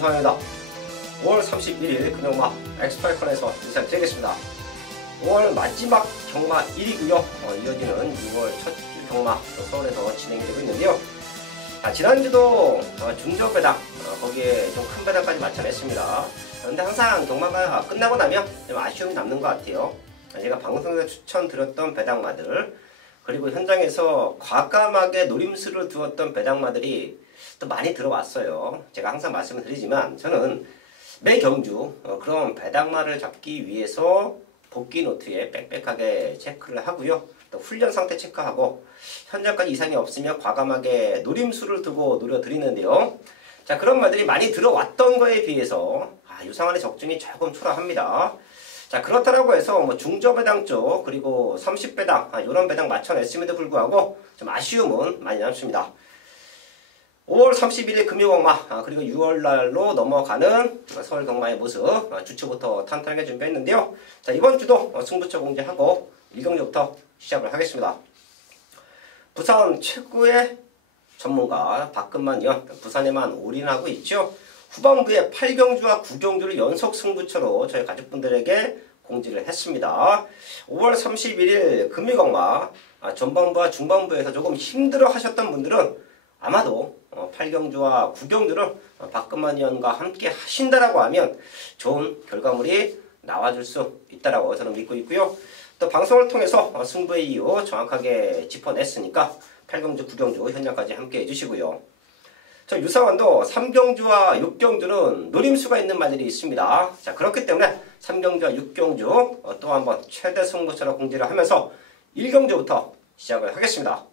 유상현이다. 5월 31일 금요마 엑스파이컨에서 인사드리겠습니다. 5월 마지막 경마 1이고요. 이어지는 6월 첫 경마 서울에서 진행이 되고 있는데요. 지난주도 중저 배당 거기에 좀 큰 배당까지 마련했습니다. 그런데 항상 경마가 끝나고 나면 좀 아쉬움이 남는 것 같아요. 제가 방송에서 추천드렸던 배당마들, 그리고 현장에서 과감하게 노림수를 두었던 배당마들이 또 많이 들어왔어요. 제가 항상 말씀을 드리지만 저는 매 경주 그런 배당마를 잡기 위해서 복귀 노트에 빽빽하게 체크를 하고요. 또 훈련 상태 체크하고 현장까지 이상이 없으면 과감하게 노림수를 두고 노려드리는데요. 자, 그런 말들이 많이 들어왔던 거에 비해서 유상한의 적중이 조금 초라합니다. 자, 그렇다라고 해서 중저배당 쪽 그리고 30배당 이런 배당 맞춰냈음에도 불구하고 좀 아쉬움은 많이 남습니다. 5월 31일 금요경마 그리고 6월날로 넘어가는 서울경마의 모습 주초부터 탄탄하게 준비했는데요. 자, 이번 주도 승부처 공지하고 1경주부터 시작을 하겠습니다. 부산 최고의 전문가 박근만 위원, 부산에만 올인하고 있죠. 후반부에 8경주와 9경주를 연속 승부처로 저희 가족분들에게 공지를 했습니다. 5월 31일 금요경마 전반부와 중반부에서 조금 힘들어 하셨던 분들은 아마도 8경주와 9경주를 박근만 위원과 함께 하신다라고 하면 좋은 결과물이 나와줄 수 있다라고 저는 믿고 있고요. 또 방송을 통해서 승부의 이유 정확하게 짚어냈으니까 8경주, 9경주 현장까지 함께 해주시고요. 저 유상환도 3경주와 6경주는 노림수가 있는 말들이 있습니다. 자, 그렇기 때문에 3경주와 6경주 또 한번 최대 승부처럼 공지를 하면서 1경주부터 시작을 하겠습니다.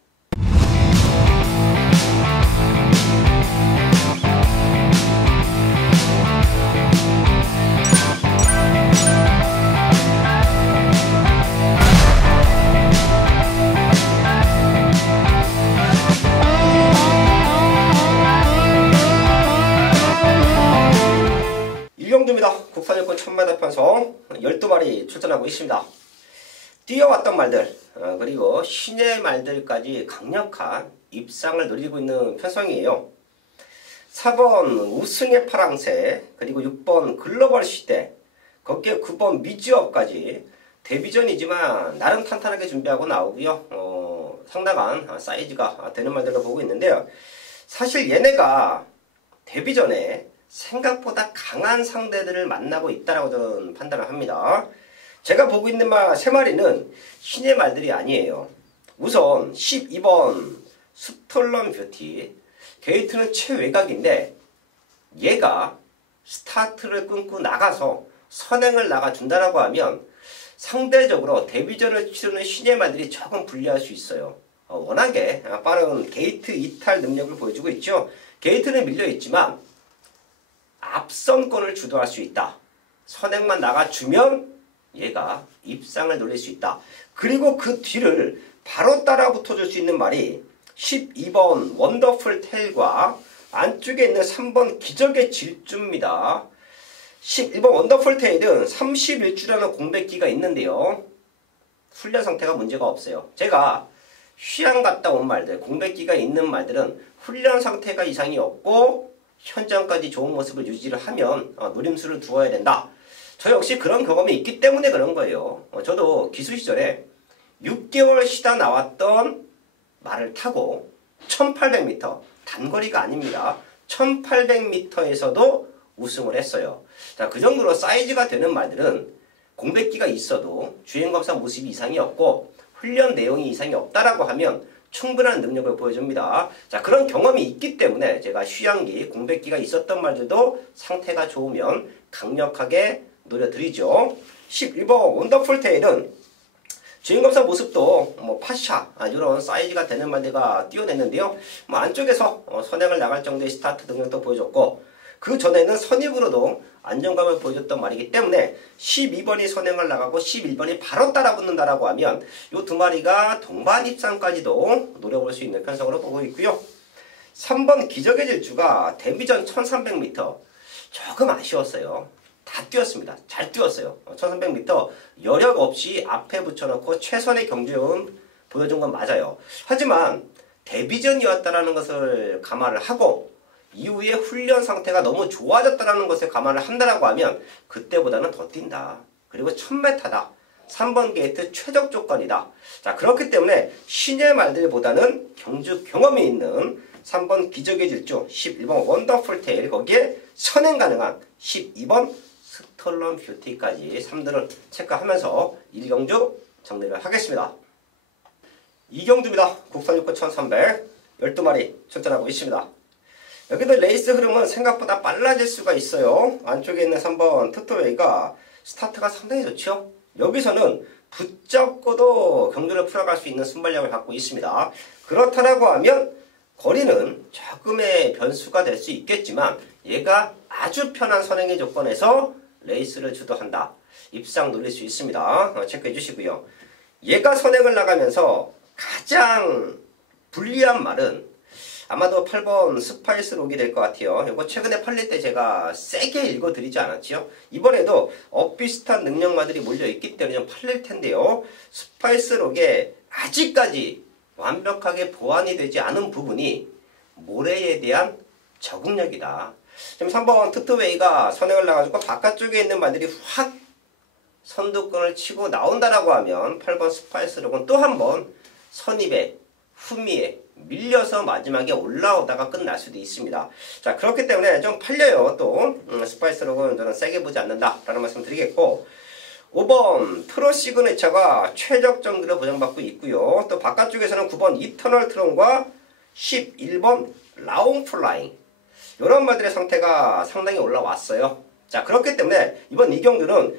국산일권 천마다 편성 12마리 출전하고 있습니다. 뛰어왔던 말들 그리고 신의 말들까지 강력한 입상을 노리고 있는 편성이에요. 4번 우승의 파랑새, 그리고 6번 글로벌 시대, 거기에 9번 미지업까지 데뷔전이지만 나름 탄탄하게 준비하고 나오고요. 상당한 사이즈가 되는 말들로 보고 있는데요. 사실 얘네가 데뷔전에 생각보다 강한 상대들을 만나고 있다라고 저는 판단을 합니다. 제가 보고 있는 말 3마리는 신의 말들이 아니에요. 우선 12번 스톨런 뷰티, 게이트는 최외곽인데 얘가 스타트를 끊고 나가서 선행을 나가준다라고 하면 상대적으로 데뷔전을 치르는 신의 말들이 조금 불리할 수 있어요. 워낙에 빠른 게이트 이탈 능력을 보여주고 있죠. 게이트는 밀려있지만 앞선권을 주도할 수 있다. 선행만 나가주면 얘가 입상을 노릴 수 있다. 그리고 그 뒤를 바로 따라 붙어줄 수 있는 말이 12번 원더풀 테일과 안쪽에 있는 3번 기적의 질주입니다. 11번 원더풀 테일은 31주라는 공백기가 있는데요. 훈련 상태가 문제가 없어요. 제가 휴양 갔다 온 말들, 공백기가 있는 말들은 훈련 상태가 이상이 없고 현장까지 좋은 모습을 유지를 하면 노림수를 두어야 된다. 저 역시 그런 경험이 있기 때문에 그런 거예요. 저도 기수 시절에 6개월 쉬다 나왔던 말을 타고 1800m, 단거리가 아닙니다. 1800m에서도 우승을 했어요. 자, 그 정도로 사이즈가 되는 말들은 공백기가 있어도 주행검사 모습이 이상이 없고 훈련 내용이 이상이 없다라고 하면 충분한 능력을 보여줍니다. 자, 그런 경험이 있기 때문에 제가 휴양기, 공백기가 있었던 말들도 상태가 좋으면 강력하게 노려드리죠. 11번 원더풀 테일은 주행검사 모습도 파샤 이런 사이즈가 되는 말들과 띄워냈는데요. 안쪽에서 선행을 나갈 정도의 스타트 능력도 보여줬고 그 전에는 선입으로도 안정감을 보여줬던 말이기 때문에 12번이 선행을 나가고 11번이 바로 따라붙는다라고 하면 이 두 마리가 동반 입상까지도 노려볼 수 있는 편성으로 보고 있고요. 3번 기적의 질주가 데뷔전 1300m 조금 아쉬웠어요. 다 뛰었습니다. 잘 뛰었어요. 1300m 여력 없이 앞에 붙여놓고 최선의 경주력은 보여준 건 맞아요. 하지만 데뷔전이었다라는 것을 감안을 하고 이후에 훈련 상태가 너무 좋아졌다는 것에 감안을 한다라고 하면 그때보다는 더 뛴다. 그리고 1000m다. 3번 게이트 최적 조건이다. 자, 그렇기 때문에 신의 말들보다는 경주 경험이 있는 3번 기적의 질주, 11번 원더풀 테일, 거기에 선행 가능한 12번 스톨런 뷰티까지 3등을 체크하면서 1경주 정리를 하겠습니다. 2경주입니다. 국산 6구 1300 12마리 출전하고 있습니다. 여기도 레이스 흐름은 생각보다 빨라질 수가 있어요. 안쪽에 있는 3번 투토웨이가 스타트가 상당히 좋죠. 여기서는 붙잡고도 경주를 풀어갈 수 있는 순발력을 갖고 있습니다. 그렇다라고 하면 거리는 조금의 변수가 될 수 있겠지만 얘가 아주 편한 선행의 조건에서 레이스를 주도한다. 입상 노릴 수 있습니다. 체크해 주시고요. 얘가 선행을 나가면서 가장 불리한 말은 아마도 8번 스파이스 록이 될 것 같아요. 이거 최근에 팔릴 때 제가 세게 읽어드리지 않았지요. 이번에도 엇비슷한 능력마들이 몰려있기 때문에 좀 팔릴 텐데요. 스파이스 록에 아직까지 완벽하게 보완이 되지 않은 부분이 모래에 대한 적응력이다. 지금 3번 투투웨이가 선행을 나가지고 바깥쪽에 있는 말들이 확 선두권을 치고 나온다라고 하면 8번 스파이스 록은 또 한 번 선입에 후미에 밀려서 마지막에 올라오다가 끝날 수도 있습니다. 자, 그렇기 때문에 좀 팔려요. 또 스파이스 록은 저는 세게 보지 않는다라는 말씀 드리겠고, 5번 프로 시그니처가 최적 정도를 보장받고 있고요. 또 바깥쪽에서는 9번 이터널 트론과 11번 라운 플라잉, 이런 말들의 상태가 상당히 올라왔어요. 자, 그렇기 때문에 이번 이경주는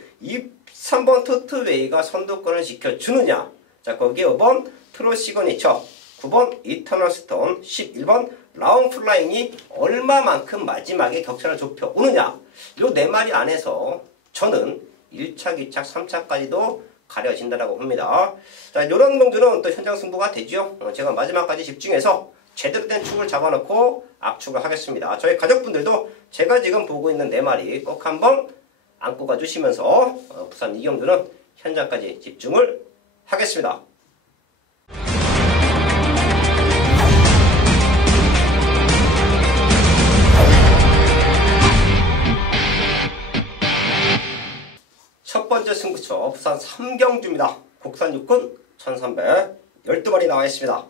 3번 투투웨이가 선두권을 지켜주느냐, 자, 거기에 5번 프로 시그니처, 9번 이터널 스톤, 11번 라운 플라잉이 얼마만큼 마지막에 격차를 좁혀 오느냐, 요 네 마리 안에서 저는 1차, 2차, 3차까지도 가려진다라고 봅니다. 자, 이런 경주는 또 현장 승부가 되죠. 제가 마지막까지 집중해서 제대로 된 축을 잡아놓고 압축을 하겠습니다. 저희 가족분들도 제가 지금 보고 있는 네 마리 꼭 한번 안고 가주시면서 부산 이경주는 현장까지 집중을 하겠습니다. 첫 번째 승부처 부산 3경주입니다. 국산 육군 1300 12마리 나와 있습니다.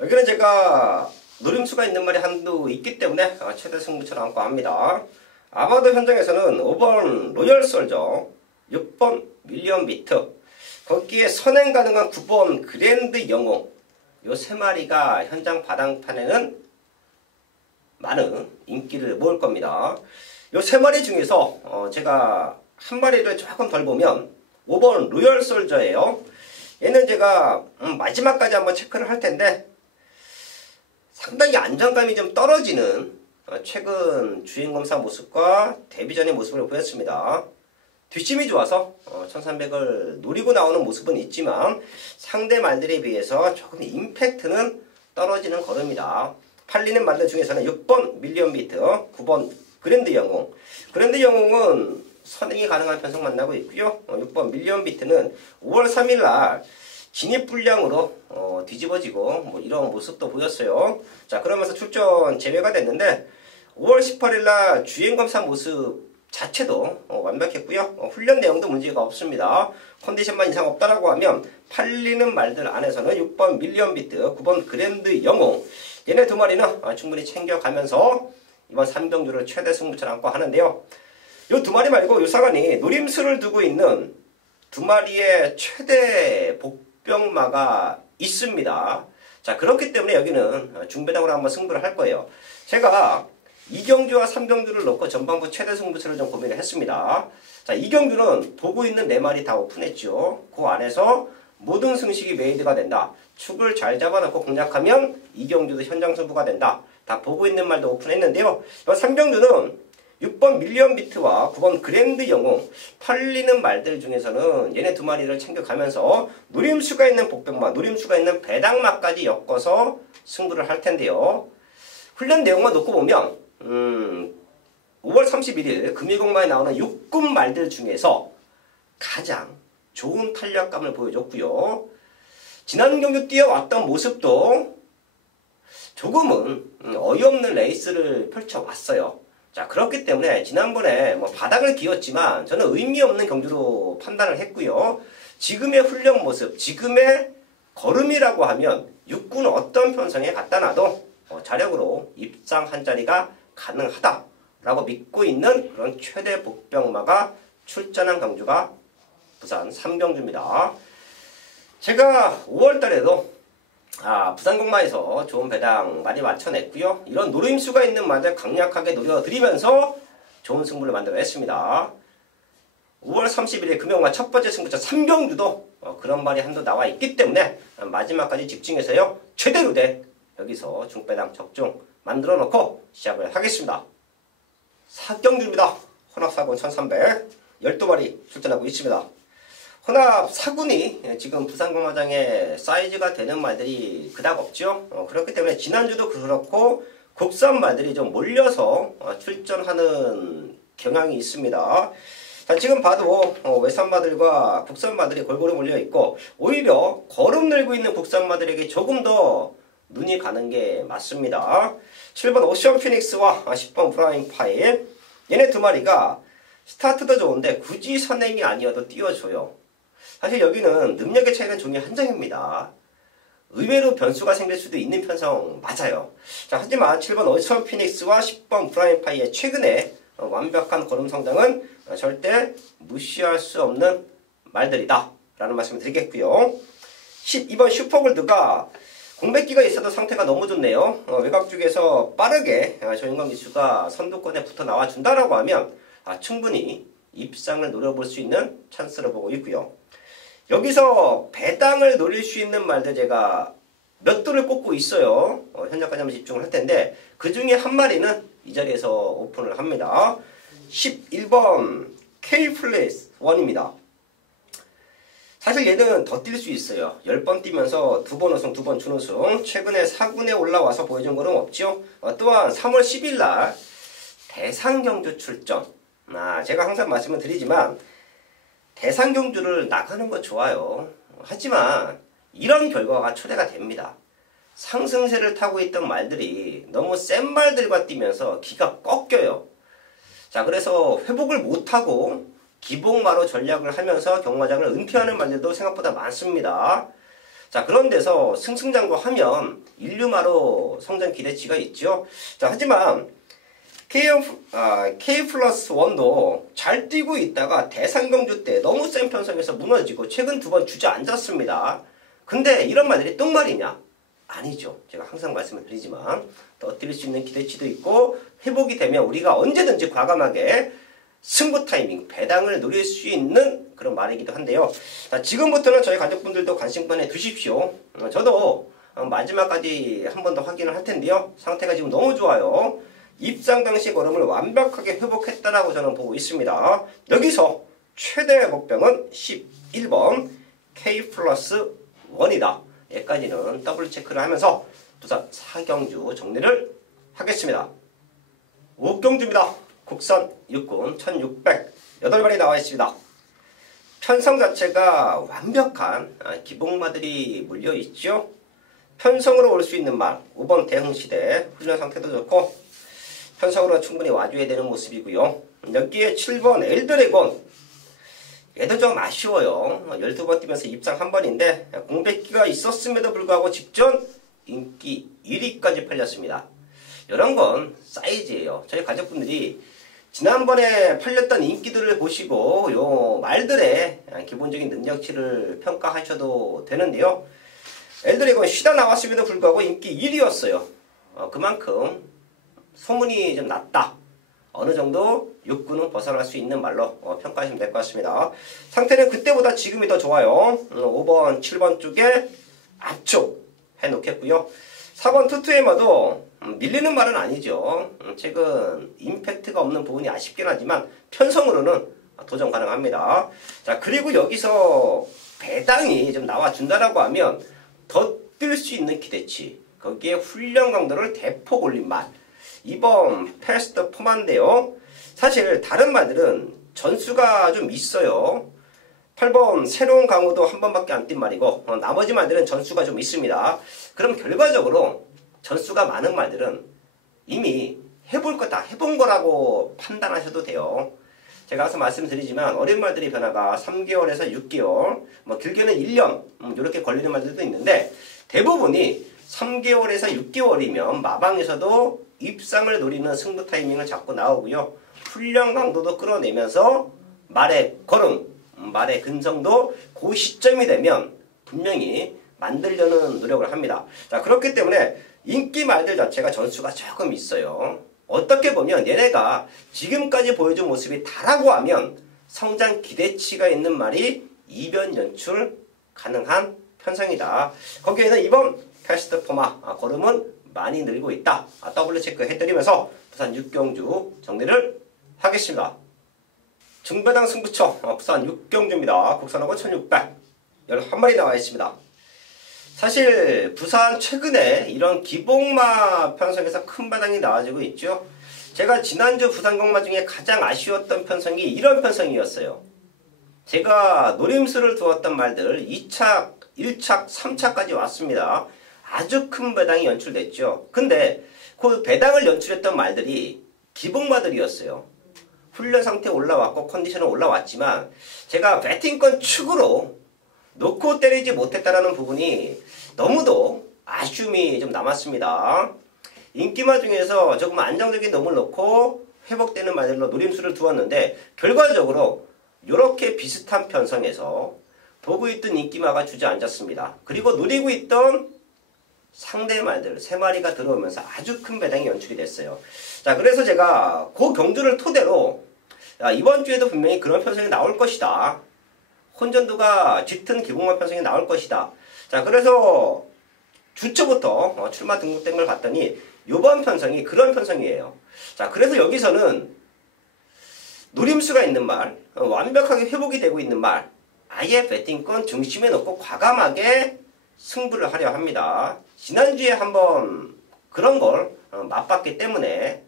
여기는 제가 노림수가 있는 말이 한두 있기 때문에 최대 승부처를 안고 합니다. 아마도 현장에서는 5번 로열 솔저, 6번 밀리언 비트, 거기에 선행 가능한 9번 그랜드 영웅, 요 세 마리가 현장 바닥판에는 많은 인기를 모을 겁니다. 요 세 마리 중에서 제가 한 마리를 조금 덜 보면 5번 로열 솔저예요. 얘는 제가 마지막까지 한번 체크를 할 텐데 상당히 안정감이 좀 떨어지는 최근 주행검사 모습과 데뷔 전의 모습을 보였습니다. 뒷심이 좋아서 1300을 노리고 나오는 모습은 있지만 상대 말들에 비해서 조금 임팩트는 떨어지는 걸음이다. 팔리는 말들 중에서는 6번 밀리언 비트, 9번 그랜드 영웅. 그랜드 영웅은 선행이 가능한 편성 만나고 있고요. 6번 밀리언 비트는 5월 3일날 진입 불량으로 뒤집어지고 뭐 이런 모습도 보였어요. 자, 그러면서 출전 제외가 됐는데 5월 18일날 주행검사 모습 자체도 완벽했고요. 훈련 내용도 문제가 없습니다. 컨디션만 이상 없다라고 하면 팔리는 말들 안에서는 6번 밀리언 비트, 9번 그랜드 영웅, 얘네 두 마리는 충분히 챙겨가면서 이번 3경주를 최대 승부처를 안고 하는데요. 이 두 마리 말고 요사간이 노림수를 두고 있는 두 마리의 최대 복병마가 있습니다. 자, 그렇기 때문에 여기는 중배당으로 한번 승부를 할 거예요. 제가 2경주와 3경주를 놓고 전반부 최대 승부처를 좀 고민을 했습니다. 자, 2경주는 보고 있는 네 마리 다 오픈했죠. 그 안에서 모든 승식이 메이드가 된다. 축을 잘 잡아놓고 공략하면 2경주도 현장 승부가 된다. 다 보고 있는 말도 오픈했는데요. 3경주는 6번 밀리언 비트와 9번 그랜드 영웅, 팔리는 말들 중에서는 얘네 두 마리를 챙겨가면서 노림수가 있는 복병마, 노림수가 있는 배당마까지 엮어서 승부를 할 텐데요. 훈련 내용만 놓고 보면 5월 31일 금일공마에 나오는 육군 말들 중에서 가장 좋은 탄력감을 보여줬고요. 지난 경주 뛰어왔던 모습도 조금은 어이없는 레이스를 펼쳐왔어요. 자, 그렇기 때문에 지난번에 뭐 바닥을 기었지만 저는 의미 없는 경주로 판단을 했고요. 지금의 훈련 모습, 지금의 걸음이라고 하면 육군 어떤 편성에 갖다 놔도 자력으로 입상 한 자리가 가능하다라고 믿고 있는 그런 최대 복병마가 출전한 경주가 부산 3경주입니다. 제가 5월달에도 부산 공마에서 좋은 배당 많이 맞춰냈고요. 이런 노림수가 있는 말들 강력하게 노려드리면서 좋은 승부를 만들어냈습니다. 5월 31일 금요일마 첫 번째 승부처 3경주도 그런 말이 한도 나와 있기 때문에 마지막까지 집중해서요. 최대로 돼 여기서 중배당 적중 만들어 놓고 시작을 하겠습니다. 4경주입니다. 혼합 사군 1300 12마리 출전하고 있습니다. 혼합 사군이 지금 부산공마장에 사이즈가 되는 말들이 그닥 없죠. 그렇기 때문에 지난주도 그렇고 국산 말들이 좀 몰려서 출전하는 경향이 있습니다. 자, 지금 봐도 외산마들과 국산마들이 골고루 몰려있고 오히려 거름 늘고 있는 국산마들에게 조금 더 눈이 가는 게 맞습니다. 7번 오션 피닉스와 10번 브라인 파일 얘네 두 마리가 스타트도 좋은데 굳이 선행이 아니어도 띄워줘요. 사실 여기는 능력의 차이는 종이 한 장입니다. 의외로 변수가 생길 수도 있는 편성 맞아요. 자, 하지만 7번 오션 피닉스와 10번 브라인 파이의 최근에 완벽한 걸음 성장은 절대 무시할 수 없는 말들이다 라는 말씀을 드리겠고요. 12번 슈퍼골드가 공백기가 있어도 상태가 너무 좋네요. 외곽 쪽에서 빠르게 조인광 기수가 선두권에 붙어 나와준다라고 하면 충분히 입상을 노려볼 수 있는 찬스를 보고 있고요. 여기서 배당을 노릴 수 있는 말들 제가 몇 도를 꼽고 있어요. 현재까지 한번 집중을 할 텐데 그 중에 한 마리는 이 자리에서 오픈을 합니다. 11번 K-플레이스 1입니다. 사실 얘는 더 뛸 수 있어요. 10번 뛰면서 2번 우승, 2번 준우승. 최근에 4군에 올라와서 보여준 거는 없죠. 또한 3월 10일날 대상경주 출전. 제가 항상 말씀을 드리지만 대상경주를 나가는 거 좋아요. 하지만 이런 결과가 초래가 됩니다. 상승세를 타고 있던 말들이 너무 센 말들과 뛰면서 기가 꺾여요. 자, 그래서 회복을 못하고 기복마로 전략을 하면서 경마장을 은폐하는 말들도 생각보다 많습니다. 자, 그런 데서 승승장구하면 인류마로 성장 기대치가 있죠. 자, 하지만 K+1도 잘 뛰고 있다가 대상경주 때 너무 센 편성에서 무너지고 최근 2번 주저앉았습니다. 근데 이런 말들이 똥말이냐? 아니죠. 제가 항상 말씀을 드리지만 더 뛸 수 있는 기대치도 있고 회복이 되면 우리가 언제든지 과감하게 승부 타이밍, 배당을 노릴 수 있는 그런 말이기도 한데요. 자, 지금부터는 저희 가족분들도 관심권에 두십시오. 저도 마지막까지 한 번 더 확인을 할 텐데요. 상태가 지금 너무 좋아요. 입상 당시 걸음을 완벽하게 회복했다라고 저는 보고 있습니다. 여기서 최대 복병은 11번 K+1이다. 여기까지는 더블 체크를 하면서 부산 4경주 정리를 하겠습니다. 5경주입니다. 국산 육군 1608마리 나와 있습니다. 편성 자체가 완벽한 기복마들이 물려있죠. 편성으로 올 수 있는 말 5번 대흥시대 훈련 상태도 좋고 편성으로 충분히 와줘야 되는 모습이고요. 여기에 7번 엘드래곤 얘도 좀 아쉬워요. 12번 뛰면서 입상 한 번인데 공백기가 있었음에도 불구하고 직전 인기 1위까지 팔렸습니다. 이런 건 사이즈예요. 저희 가족분들이 지난번에 팔렸던 인기들을 보시고 요 말들의 기본적인 능력치를 평가하셔도 되는데요. 엘드래곤 쉬다 나왔음에도 불구하고 인기 1위였어요. 그만큼 소문이 좀 났다. 어느 정도 육군은 벗어날 수 있는 말로 평가하시면 될 것 같습니다. 상태는 그때보다 지금이 더 좋아요. 5번, 7번 쪽에 앞쪽 해놓겠고요. 4번 투투에마도 밀리는 말은 아니죠. 최근 임팩트가 없는 부분이 아쉽긴 하지만 편성으로는 도전 가능합니다. 자, 그리고 여기서 배당이 좀 나와준다라고 하면 더 뛸 수 있는 기대치, 거기에 훈련 강도를 대폭 올린 말 2번 패스트 포만데요. 사실 다른 말들은 전수가 좀 있어요. 8번 새로운 강호도 한 번밖에 안 뛴 말이고 나머지 말들은 전수가 좀 있습니다. 그럼 결과적으로 전수가 많은 말들은 이미 해볼 거 다 해본 거라고 판단하셔도 돼요. 제가 항상 말씀드리지만 어린 말들의 변화가 3개월에서 6개월, 뭐 길게는 1년 이렇게 걸리는 말들도 있는데 대부분이 3개월에서 6개월이면 마방에서도 입상을 노리는 승부 타이밍을 잡고 나오고요. 훈련 강도도 끌어내면서 말의 걸음, 말의 근성도 그 시점이 되면 분명히 만들려는 노력을 합니다. 자, 그렇기 때문에 인기 말들 자체가 전수가 조금 있어요. 어떻게 보면 얘네가 지금까지 보여준 모습이 다라고 하면 성장 기대치가 있는 말이 이변 연출 가능한 편성이다. 거기에는 이번 패스트 포마 걸음은 많이 늘고 있다. W 체크 해드리면서 부산 6경주 정리를 하겠습니다. 중배당 승부처 부산 6경주입니다. 국산하고 1600 11마리 나와 있습니다. 사실 부산 최근에 이런 기복마 편성에서 큰 바닥이 나와지고 있죠. 제가 지난주 부산 경마 중에 가장 아쉬웠던 편성이 이런 편성이었어요. 제가 노림수를 두었던 말들 2착, 1착, 3착까지 왔습니다. 아주 큰 배당이 연출됐죠. 근데 그 배당을 연출했던 말들이 기복마들이었어요. 훈련 상태 올라왔고 컨디션은 올라왔지만 제가 배팅권 축으로 놓고 때리지 못했다는 부분이 너무도 아쉬움이 좀 남았습니다. 인기마 중에서 조금 안정적인 놈을 놓고 회복되는 말들로 노림수를 두었는데 결과적으로 이렇게 비슷한 편성에서 보고 있던 인기마가 주저앉았습니다. 그리고 노리고 있던 상대 말들 3마리가 들어오면서 아주 큰 배당이 연출이 됐어요. 자, 그래서 제가 그 경주를 토대로 이번 주에도 분명히 그런 편성이 나올 것이다. 혼전도가 짙은 기복마 편성이 나올 것이다. 자, 그래서 주초부터 출마 등록된 걸 봤더니 이번 편성이 그런 편성이에요. 자, 그래서 여기서는 노림수가 있는 말, 완벽하게 회복이 되고 있는 말, 아예 배팅권 중심에 놓고 과감하게 승부를 하려 합니다. 지난주에 한번 그런 걸 맛봤기 때문에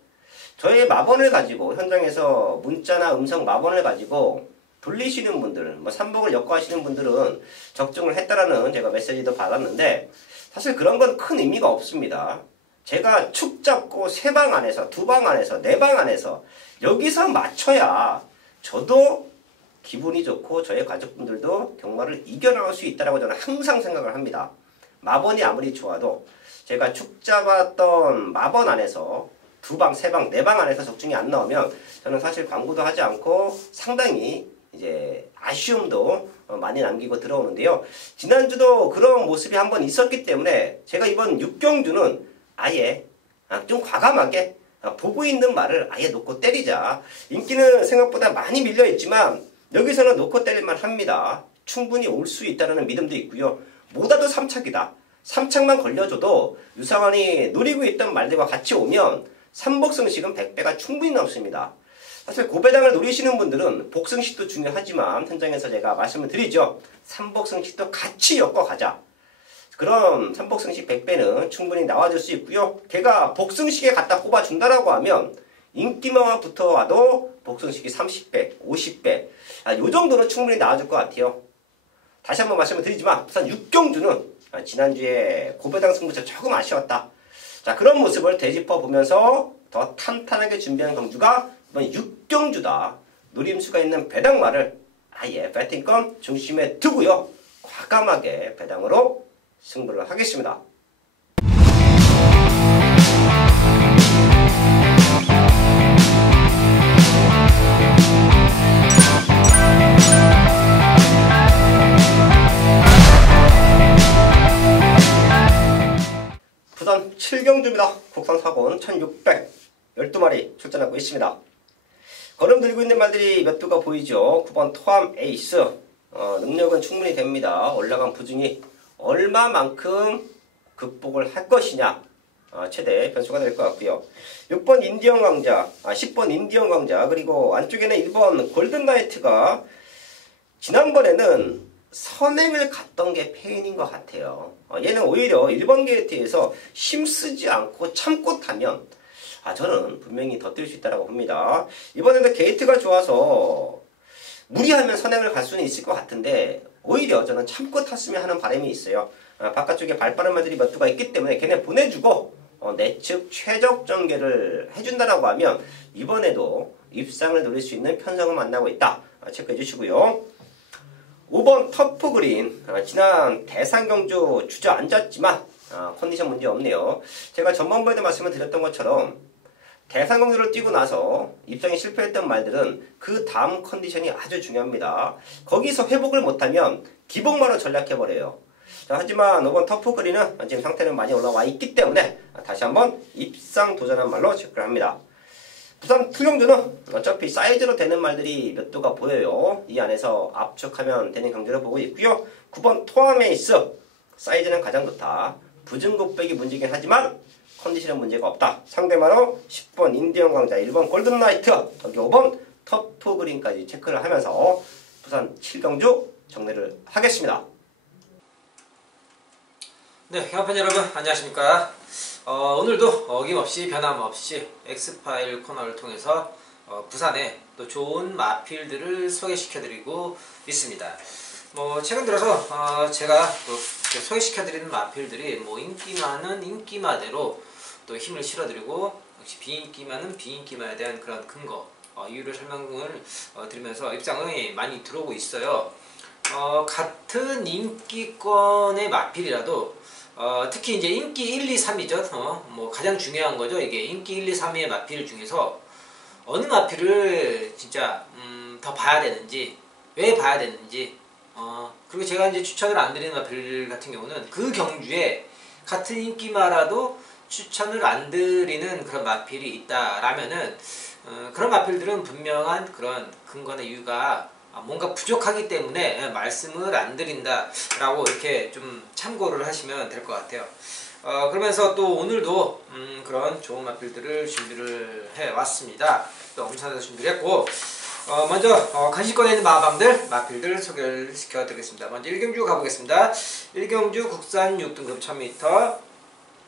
저의 마번을 가지고 현장에서 문자나 음성 마번을 가지고 돌리시는 분들, 삼복을 엮어하시는 분들은 적중을 했다라는 제가 메시지도 받았는데 사실 그런 건 큰 의미가 없습니다. 제가 축 잡고 3방 안에서, 2방 안에서, 4방 안에서 여기서 맞춰야 저도 기분이 좋고 저의 가족분들도 경마를 이겨나갈 수 있다고 저는 항상 생각을 합니다. 마번이 아무리 좋아도 제가 축 잡았던 마번 안에서 2방, 3방, 4방 안에서 적중이 안 나오면 저는 사실 광고도 하지 않고 상당히 이제 아쉬움도 많이 남기고 들어오는데요. 지난주도 그런 모습이 한번 있었기 때문에 제가 이번 6경주는 아예 좀 과감하게 보고 있는 말을 아예 놓고 때리자. 인기는 생각보다 많이 밀려있지만 여기서는 놓고 때릴만 합니다. 충분히 올 수 있다는 믿음도 있고요. 뭐다도 3착이다. 3착만 걸려줘도 유상원이 노리고 있던 말들과 같이 오면 삼복승식은 100배가 충분히 넘습니다. 사실 고배당을 노리시는 분들은 복승식도 중요하지만 현장에서 제가 말씀을 드리죠. 삼복승식도 같이 엮어가자. 그럼 삼복승식 100배는 충분히 나와줄 수 있고요. 걔가 복승식에 갖다 꼽아준다라고 하면 인기마와 붙어와도 복승식이 30배, 50배 요 정도는 충분히 나와줄 것 같아요. 다시 한번 말씀을 드리지만 부산 6경주는 지난주에 고배당 승부처 조금 아쉬웠다. 자, 그런 모습을 되짚어 보면서 더 탄탄하게 준비한 경주가 이번 6경주다. 노림수가 있는 배당말을 아예 배팅권 중심에 두고요. 과감하게 배당으로 승부를 하겠습니다. 부산 7경주입니다. 국산 사곤 1600 12마리 출전하고 있습니다. 걸음 들고 있는 말들이 몇 두가 보이죠. 9번 토암 에이스 능력은 충분히 됩니다. 올라간 부중이 얼마만큼 극복을 할 것이냐 최대 변수가 될 것 같고요. 6번 인디언 왕자, 10번 인디언 왕자, 그리고 안쪽에는 1번 골든나이트가 지난번에는 선행을 갔던 게 페인인 것 같아요. 얘는 오히려 1번 게이트에서 힘쓰지 않고 참고 타면 저는 분명히 더 뛸 수 있다고 봅니다. 이번에도 게이트가 좋아서 무리하면 선행을 갈 수는 있을 것 같은데 오히려 저는 참고 탔으면 하는 바람이 있어요. 바깥쪽에 발 빠른 말들이 몇 두가 있기 때문에 걔네 보내주고 내측 최적 전개를 해준다라고 하면 이번에도 입상을 노릴 수 있는 편성을 만나고 있다. 체크해 주시고요. 5번 터프 그린. 지난 대산 경주 주저앉았지만 컨디션 문제 없네요. 제가 전반부에도 말씀을 드렸던 것처럼 대산 경주를 뛰고 나서 입상에 실패했던 말들은 그 다음 컨디션이 아주 중요합니다. 거기서 회복을 못하면 기복마로 전략해버려요. 자, 하지만 5번 터프 그린은 지금 상태는 많이 올라와 있기 때문에 다시 한번 입상 도전한 말로 체크를 합니다. 부산 투경주는 어차피 사이즈로 되는 말들이 몇 도가 보여요. 이 안에서 압축하면 되는 경주를 보고 있고요. 9번 토아메이스. 사이즈는 가장 좋다. 부증곱백이 문제긴 하지만 컨디션은 문제가 없다. 상대만으로 10번 인디언 강자, 1번 골든라이트, 여기 5번 터프 그린까지 체크를 하면서 부산 7경주 정리를 하겠습니다. 네, 경합팬 여러분 안녕하십니까. 오늘도 어김없이 변함없이 엑스파일 코너를 통해서 부산의 또 좋은 마필들을 소개시켜드리고 있습니다. 최근 들어서 제가 또 소개시켜드리는 마필들이 인기 많은 인기마대로 또 힘을 실어드리고, 역시 비인기만은 비인기마에 대한 그런 근거, 이유를 설명을 드리면서 입장이 많이 들어오고 있어요. 같은 인기권의 마필이라도 특히 이제 인기 1, 2, 3이죠. 가장 중요한 거죠. 이게 인기 1, 2, 3위의 마필 중에서 어느 마필을 진짜 더 봐야 되는지, 왜 봐야 되는지, 그리고 제가 이제 추천을 안 드리는 마필 같은 경우는 그 경주에 같은 인기마라도 추천을 안 드리는 그런 마필이 있다라면은 그런 마필들은 분명한 그런 근거나 이유가 뭔가 부족하기 때문에 말씀을 안 드린다라고 이렇게 좀 참고를 하시면 될 것 같아요. 그러면서 또 오늘도 그런 좋은 마필들을 준비를 해왔습니다. 또 엄청나게 준비를 했고, 먼저 간식권에 있는 마필들 소개를 시켜드리겠습니다. 먼저 1경주 가보겠습니다. 1경주 국산 6등급 1000m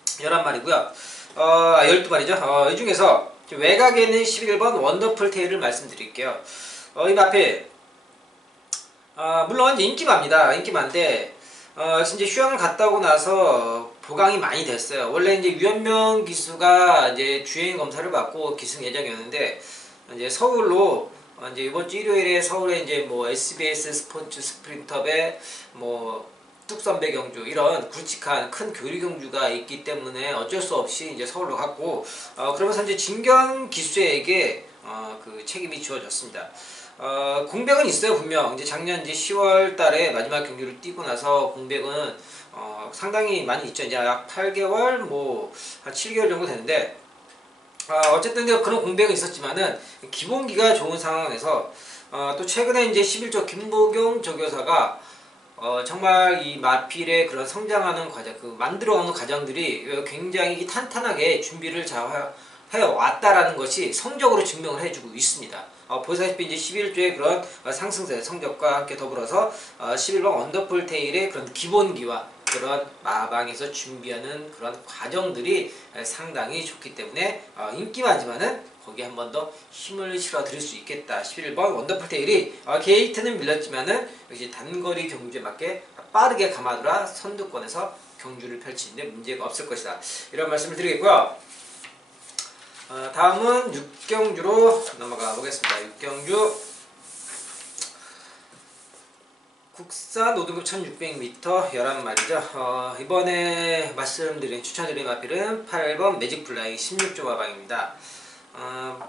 11마리고요. 12마리죠. 이 중에서 외곽에 있는 11번 원더풀 테일을 말씀드릴게요. 이 마필 물론 이제 인기마입니다. 인기마인데 이제 휴양을 갔다 오고 나서 보강이 많이 됐어요. 원래 이제 유현명 기수가 이제 주행 검사를 받고 기승 예정이었는데, 이제 서울로 이제 이번 주 일요일에 서울에 이제 SBS 스포츠 스프린터배 뚝선배 경주 이런 굵직한 큰 교리 경주가 있기 때문에 어쩔 수 없이 이제 서울로 갔고, 그러면서 이제 진경 기수에게 그 책임이 주어졌습니다. 공백은 있어요. 분명 이제 작년 이제 10월 달에 마지막 경기를 뛰고 나서 공백은 상당히 많이 있죠. 이제 약 8개월 한 7개월 정도 되는데, 어쨌든 그런 공백은 있었지만은 기본기가 좋은 상황에서 또 최근에 이제 11조 김보경 조교사가 정말 이 마필의 그런 성장하는 과정, 만들어가는 과정들이 굉장히 탄탄하게 준비를 잘 해왔다라는 것이 성적으로 증명을 해주고 있습니다. 보시다시피 이제 11조의 그런 상승세 성적과 함께 더불어서 11번 원더풀 테일의 그런 기본기와 그런 마방에서 준비하는 그런 과정들이 상당히 좋기 때문에 인기마지만은 거기에 한 번 더 힘을 실어 드릴 수 있겠다. 11번 원더풀 테일이 게이트는 밀렸지만은 역시 단거리 경주에 맞게 빠르게 감아두라 선두권에서 경주를 펼치는데 문제가 없을 것이다. 이런 말씀을 드리겠고요. 다음은 6경주로 넘어가 보겠습니다. 6경주 국산 5등급 1600m 11마리죠. 이번에 추천드린 마필은 8번 매직플라잉 16조 마방입니다.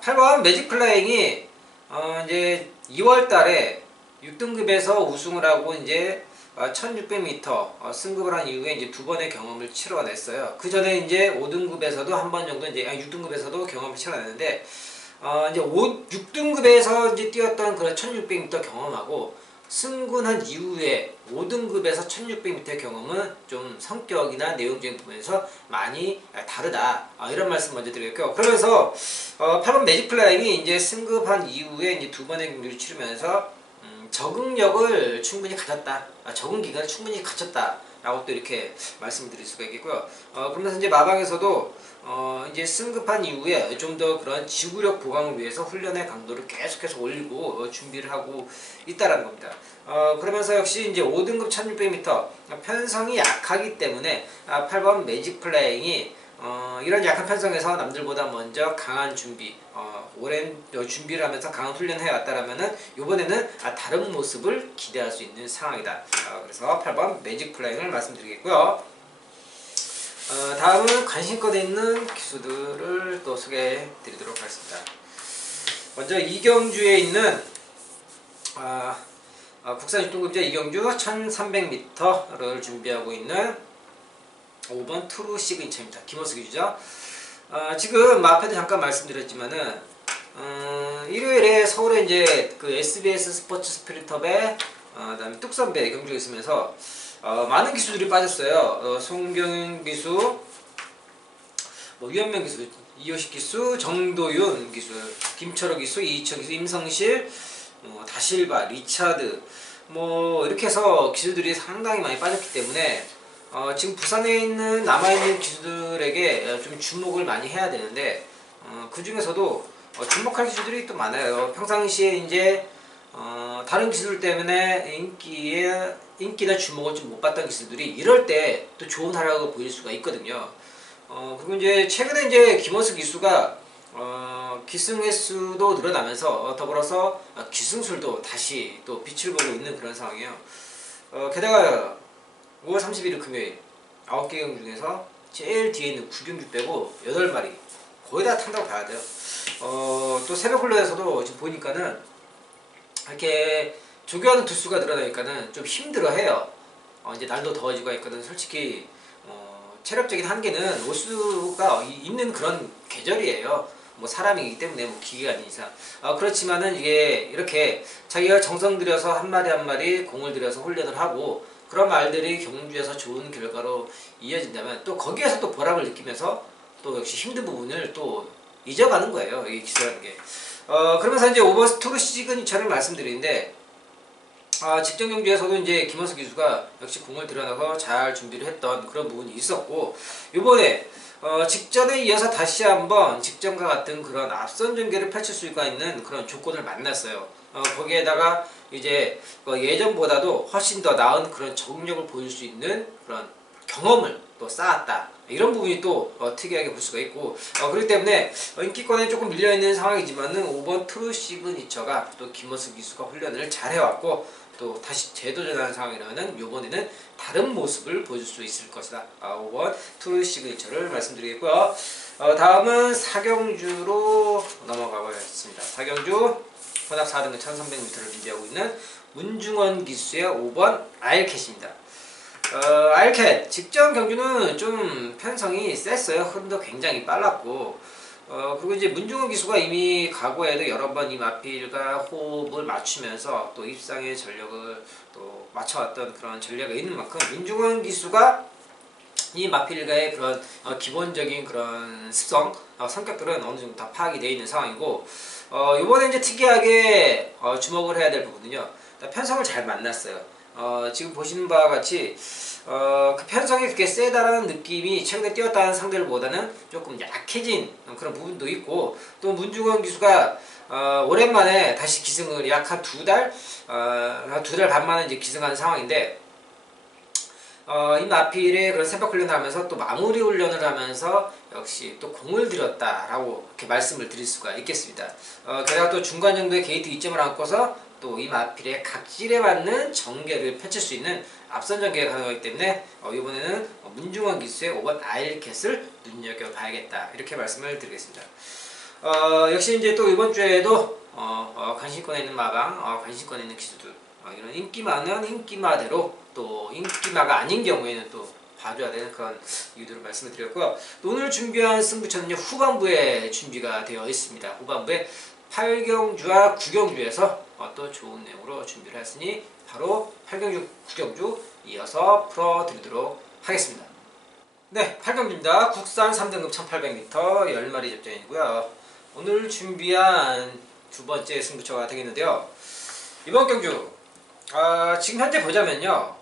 8번 매직플라잉이 이제 2월달에 6등급에서 우승을 하고 이제 1600m 승급을 한 이후에 이제 2번의 경험을 치러냈어요. 그 전에 이제 5등급에서도 한 번 정도, 이제 6등급에서도 경험을 치러냈는데, 이제 6등급에서 이제 뛰었던 그런 1600m 경험하고 승군한 이후에 5등급에서 1600m 경험은 좀 성격이나 내용적인 부분에서 많이 다르다. 이런 말씀 먼저 드리겠고요. 그러면서 8번 매직플라잉이 이제 승급한 이후에 이제 2번의 경기를 치르면서 적응력을 충분히 가졌다. 적응 기간을 충분히 갖췄다. 라고 또 이렇게 말씀드릴 수가 있겠고요. 그러면서 이제 마방에서도 이제 승급한 이후에 좀 더 그런 지구력 보강을 위해서 훈련의 강도를 계속해서 올리고 준비를 하고 있다라는 겁니다. 그러면서 역시 이제 5등급 1600m 편성이 약하기 때문에 8번 매직플라잉이 이런 약한 편성에서 남들보다 먼저 강한 준비, 오랜 준비를 하면서 강한 훈련을 해왔다라면은 이번에는 다른 모습을 기대할 수 있는 상황이다. 그래서 8번 매직 플라잉을 말씀드리겠고요. 다음은 관심권에 있는 기수들을 또 소개해 드리도록 하겠습니다. 먼저 이경주에 있는 국산 유통급제 이경주 1300m를 준비하고 있는 5번 트루 시그니처입니다. 김호수 기주죠. 지금 앞에도 잠깐 말씀드렸지만은 일요일에 서울에 이제 그 SBS 스포츠 스피릿업에 그다음에 뚝섬배 경주가 있으면서 많은 기수들이 빠졌어요. 송경윤 기수, 뭐 유현명 기수, 이효식 기수, 정도윤 기수, 김철호 기수, 이희철 기수, 임성실, 다실바, 리차드 뭐 이렇게 해서 기수들이 상당히 많이 빠졌기 때문에 지금 부산에 있는 남아있는 기수들에게 좀 주목을 많이 해야 되는데 그 중에서도 주목할 기수들이 또 많아요. 평상시에 이제 다른 기술 때문에 인기나 주목을 좀 못 받던 기술들이 이럴 때 또 좋은 활약을 보일 수가 있거든요. 그리고 이제 최근에 이제 김원수 기수가 기승 횟수도 늘어나면서 더불어서 기승술도 다시 또 빛을 보고 있는 그런 상황이에요. 게다가 5월 31일 금요일 9개 경주 중에서 제일 뒤에 있는 9경주 빼고 8마리 거의 다 탄다고 봐야 돼요. 또 새벽 훈련에서도 지금 보니까는 이렇게 조교하는 두수가 늘어나니까는 좀 힘들어해요. 이제 날도 더워지고 하니까는 솔직히 체력적인 한계는 올 수가 있는 그런 계절이에요. 뭐 사람이기 때문에 뭐 기계가 아닌 이상. 그렇지만은 이게 이렇게 자기가 정성 들여서 한 마리 한 마리 공을 들여서 훈련을 하고 그런 말들이 경주에서 좋은 결과로 이어진다면 또 거기에서 또 보람을 느끼면서 또 역시 힘든 부분을 또 잊어가는 거예요. 이 기술하는 게. 그러면서 이제 오버 트루 시그니처를 말씀드리는데 직전 경주에서도 이제 김원수 기수가 역시 공을 들여놔서 잘 준비를 했던 그런 부분이 있었고 요번에 직전에 이어서 다시 한번 직전과 같은 그런 앞선 전개를 펼칠 수가 있는 그런 조건을 만났어요. 거기에다가 이제 예전보다도 훨씬 더 나은 그런 적응력을 보일 수 있는 그런 경험을 또 쌓았다. 이런 부분이 또 특이하게 볼 수가 있고 그렇기 때문에 인기권에 조금 밀려있는 상황이지만은 5번 트루 시그니처가 또 김원수 기수가 훈련을 잘 해왔고 또 다시 재도전하는 상황이라면 요번에는 다른 모습을 보여줄 수 있을 것이다. 5번 트루 시그니처를 말씀드리겠고요. 다음은 사경주로 넘어가 보겠습니다. 사경주 혼합 4등급 1300m를 준비하고 있는 문중원 기수의 5번 아일캣입니다. 아일캣 직전 경주는 좀 편성이 셌어요. 흐름도 굉장히 빨랐고 그리고 이제 문중원 기수가 이미 과거에도 여러 번 이 마필과 호흡을 맞추면서 또 입상의 전력을 또 맞춰왔던 그런 전략이 있는 만큼 문중원 기수가 이 마필과의 그런 기본적인 그런 습성, 성격들은 어느 정도 다 파악이 되어 있는 상황이고 이번에 이제 특이하게 주목을 해야 될 부분은요. 편성을 잘 만났어요. 지금 보시는 바와 같이 그 편성이 그렇게 세다라는 느낌이 최근에 뛰었다는 상대들보다는 조금 약해진 그런 부분도 있고 또 문중원 기수가 오랜만에 다시 기승을 약 한 두 달 반 만에 이제 기승한 상황인데 이 마필의 그런 새벽 훈련을 하면서 또 마무리 훈련을 하면서 역시 또 공을 들였다라고 이렇게 말씀을 드릴 수가 있겠습니다. 게다가 또 중간 정도의 게이트 이점을 안고서 또 이 마필의 각질에 맞는 전개를 펼칠 수 있는 앞선 전개가 가능하기 때문에 이번에는 문중원 기수의 5번 아일캣을 눈여겨봐야겠다 이렇게 말씀을 드리겠습니다. 역시 이제 또 이번 주에도 관심권에 있는 마방, 관심권에 있는 기수들 이런 인기마는 인기마대로 또 인기마가 아닌 경우에는 또 봐줘야 되는 그런 이유들을 말씀을 드렸고요. 오늘 준비한 승부처는요 후반부에 준비가 되어 있습니다. 후반부에 8경주와 9경주에서 또 좋은 내용으로 준비를 했으니 바로 8경주, 9경주 이어서 풀어드리도록 하겠습니다. 네, 8경주입니다. 국산 3등급 1800m 10마리 접전이고요. 오늘 준비한 두 번째 승부처가 되겠는데요. 이번 경주 지금 현재 보자면요.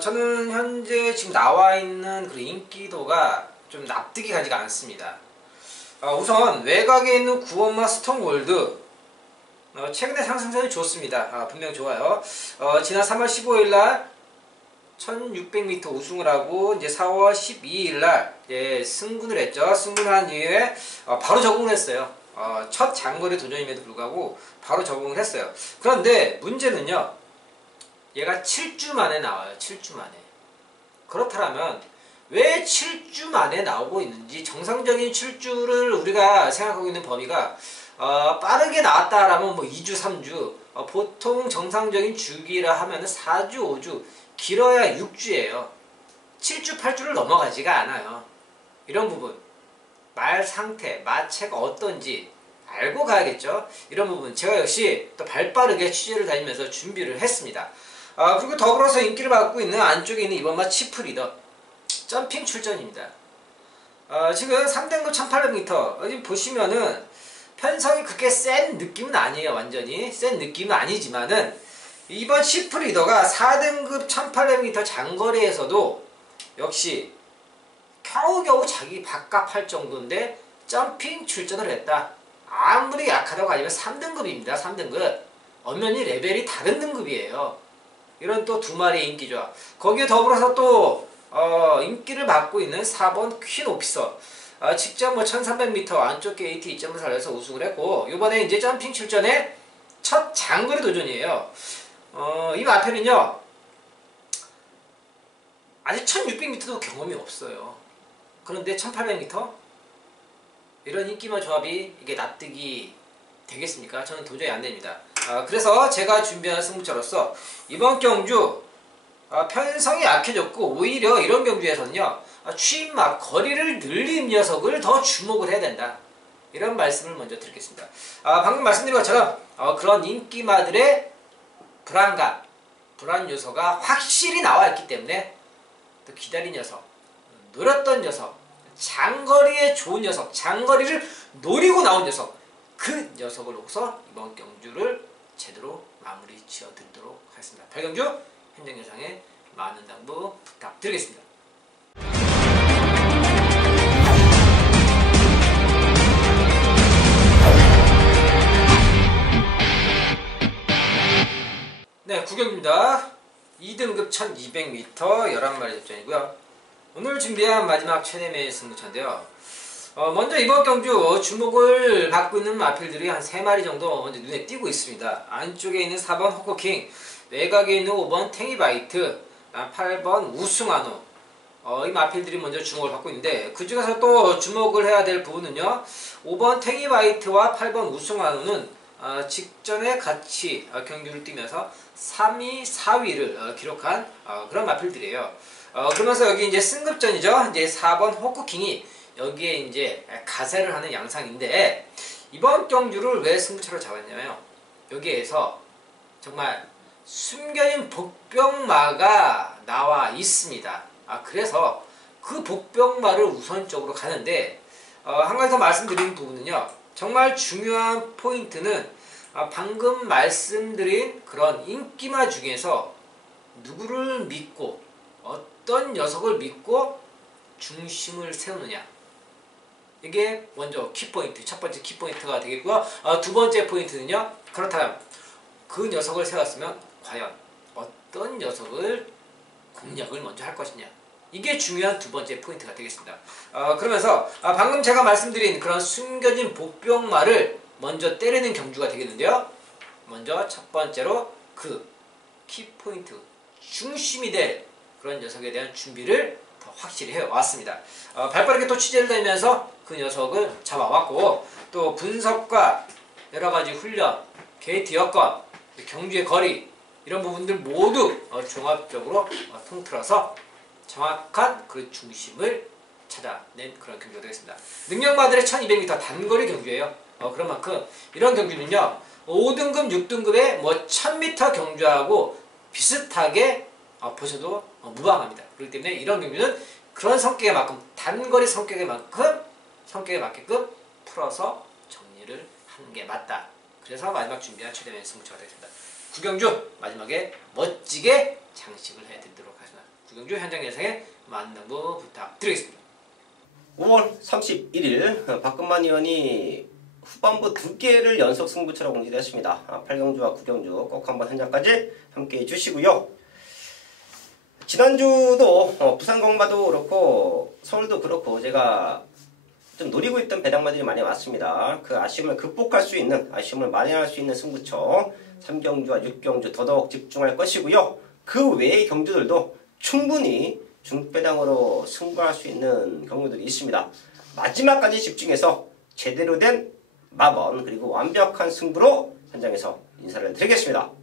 저는 현재 지금 나와 있는 그 인기도가 좀 납득이 가지가 않습니다. 우선 외곽에 있는 구원마 스톤골드 최근에 상승세는 좋습니다. 분명 좋아요. 지난 3월 15일날 1600m 우승을 하고 이제 4월 12일 날 승군을 했죠. 승군한 이후에 바로 적응을 했어요. 첫 장거리 도전임에도 불구하고 바로 적응을 했어요. 그런데 문제는요, 얘가 7주 만에 나와요. 7주 만에. 그렇다면 왜 7주 만에 나오고 있는지, 정상적인 7주를 우리가 생각하고 있는 범위가 빠르게 나왔다라면 뭐 2주, 3주, 보통 정상적인 주기라 하면 4주, 5주, 길어야 6주예요. 7주, 8주를 넘어가지가 않아요. 이런 부분, 말 상태, 마체가 어떤지 알고 가야겠죠. 이런 부분 제가 역시 또 발빠르게 취재를 다니면서 준비를 했습니다. 그리고 더불어서 인기를 받고 있는 안쪽에 있는 이번 마 치프 리더 점핑 출전입니다. 지금 3등급 1800m 지금 보시면은 편성이 그렇게 센 느낌은 아니에요. 완전히 센 느낌은 아니지만은 이번 치프 리더가 4등급 1800m 장거리에서도 역시 겨우겨우 자기 밥값할 정도인데 점핑 출전을 했다. 아무리 약하다고 하지만 3등급입니다. 3등급. 엄연히 레벨이 다른 등급이에요. 이런 또 두 마리의 인기죠. 거기에 더불어서 또 인기를 받고 있는 4번 퀸 오피서. 직접 뭐 1300m 안쪽 게이트 2점을 살려서 우승을 했고, 이번에 이제 점핑 출전의 첫 장거리 도전이에요. 이 마펠은요, 아직 1600m도 경험이 없어요. 그런데 1800m? 이런 인기만 조합이 이게 납득이 되겠습니까? 저는 도저히 안 됩니다. 그래서 제가 준비한 승부처로서 이번 경주 편성이 약해졌고, 오히려 이런 경주에서는요, 추임막 거리를 늘린 녀석을 더 주목을 해야 된다. 이런 말씀을 먼저 드리겠습니다. 방금 말씀드린 것처럼 그런 인기마들의 불안감, 불안 요소가 확실히 나와 있기 때문에 또 기다린 녀석, 노렸던 녀석, 장거리에 좋은 녀석, 장거리를 노리고 나온 녀석, 그 녀석을 놓고서 이번 경주를 제대로 마무리 지어드리도록 하겠습니다. 8경주 현장 예상에 많은 당부 부탁드리겠습니다. 네, 9경주입니다. 2등급 1200m 11마리 접전이고요. 오늘 준비한 마지막 최대매의 승부차인데요. 먼저 이번 경주 주목을 받고 있는 마필들이 한 3마리 정도 먼저 눈에 띄고 있습니다. 안쪽에 있는 4번 호커킹, 외곽에 있는 5번 탱이바이트, 8번 우승한우. 이 마필들이 먼저 주목을 받고 있는데, 그 중에서 또 주목을 해야 될 부분은요, 5번 탱이바이트와 8번 우승한우는 직전에 같이 경주를 뛰면서 3위, 4위를 기록한 그런 마필들이에요. 그러면서 여기 이제 승급전이죠. 이제 4번 호크킹이 여기에 이제 가세를 하는 양상인데, 이번 경주를 왜 승부처로 잡았냐면 여기에서 정말 숨겨진 복병마가 나와 있습니다. 그래서 그 복병마를 우선적으로 가는데, 한 가지 더 말씀드린 부분은요, 정말 중요한 포인트는 방금 말씀드린 그런 인기마 중에서 누구를 믿고 어떤 녀석을 믿고 중심을 세우느냐, 이게 먼저 키포인트, 첫 번째 키포인트가 되겠고요. 두 번째 포인트는요, 그렇다면 그 녀석을 세웠으면 과연 어떤 녀석을 공략을 먼저 할 것이냐, 이게 중요한 두 번째 포인트가 되겠습니다. 그러면서 방금 제가 말씀드린 그런 숨겨진 복병마를 먼저 때리는 경주가 되겠는데요. 먼저 첫 번째로 그 키포인트, 중심이 될 그런 녀석에 대한 준비를 더 확실히 해왔습니다. 발빠르게 또 취재를 다니면서 그 녀석을 잡아왔고, 또 분석과 여러가지 훈련, 게이트 여건, 경주의 거리, 이런 부분들 모두 종합적으로 통틀어서 정확한 그 중심을 찾아낸 그런 경주가 되겠습니다. 능력마들의 1200m 단거리 경주예요. 그런 만큼 이런 경주는요, 5등급, 6등급의 뭐 1000m 경주하고 비슷하게 보셔도 무방합니다. 그렇기 때문에 이런 경주는 그런 성격에 맞게끔, 단거리 성격에 맞게끔 풀어서 정리를 하는 게 맞다. 그래서 마지막 준비한 최대의 승부처가 되겠습니다. 구경주 마지막에 멋지게 장식을 해드리도록 하겠습니다. 구경주 현장 예상에 많은 당부 부탁드리겠습니다. 5월 31일 박근만 의원이 후반부 2개를 연속 승부처로 공지를 했습니다. 8경주와 9경주 꼭 한번 현장까지 함께해 주시고요. 지난주도 부산 경마도 그렇고 서울도 그렇고 제가 좀 노리고 있던 배당마들이 많이 왔습니다. 그 아쉬움을 극복할 수 있는, 아쉬움을 만회할 수 있는 승부처 3경주와 6경주 더더욱 집중할 것이고요. 그 외의 경주들도 충분히 중배당으로 승부할 수 있는 경우들이 있습니다. 마지막까지 집중해서 제대로 된 마번 그리고 완벽한 승부로 현장에서 인사를 드리겠습니다.